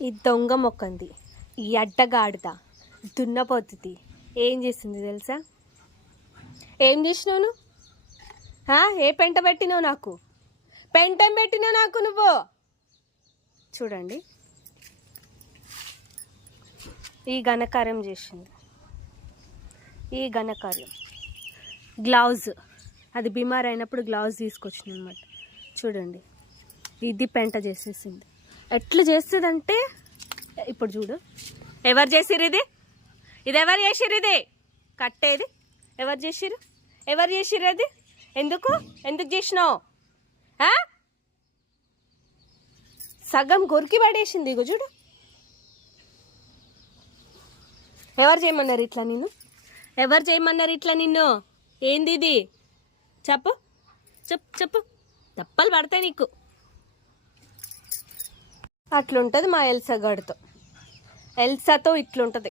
ఈ దొంగ మొక్కంది, ఈ అడ్డగాడిద దున్నపోతుంది ఏం చేసింది తెలుసా? ఏం చేసినావు నువ్వు? ఏ పెంట పెట్టినావు నాకు? పెంటం పెట్టినావు నాకు నువ్వు? చూడండి, ఈ ఘనకార్యం చేసింది. ఈ ఘనకార్యం గ్లౌజ్, అది బిమార్ అయినప్పుడు గ్లౌజ్ తీసుకొచ్చింది అనమాట. చూడండి, ఇది పెంట చేసేసింది. ఎట్లా చేస్తుందంటే, ఇప్పుడు చూడు, ఎవరు చేసిరు ఇది? ఇది ఎవరు చేసిరు? ఇది కట్టేది ఎవరు చేసిరు? ఎవరు చేసిరు? అది ఎందుకు చేసినావు? సగం కొరికి పడేసింది. ఇగో చూడు, ఎవరు చేయమన్నారు ఇట్లా నిన్ను? ఎవరు చేయమన్నారు ఇట్లా నిన్ను? ఏంది ఇది? చెప్పు చెప్పు చెప్పు, దెబ్బలు పడతాయి నీకు. అట్లుంటుంది మా ఎల్సా గడితో. ఎల్సాతో ఇట్లుంటుంది.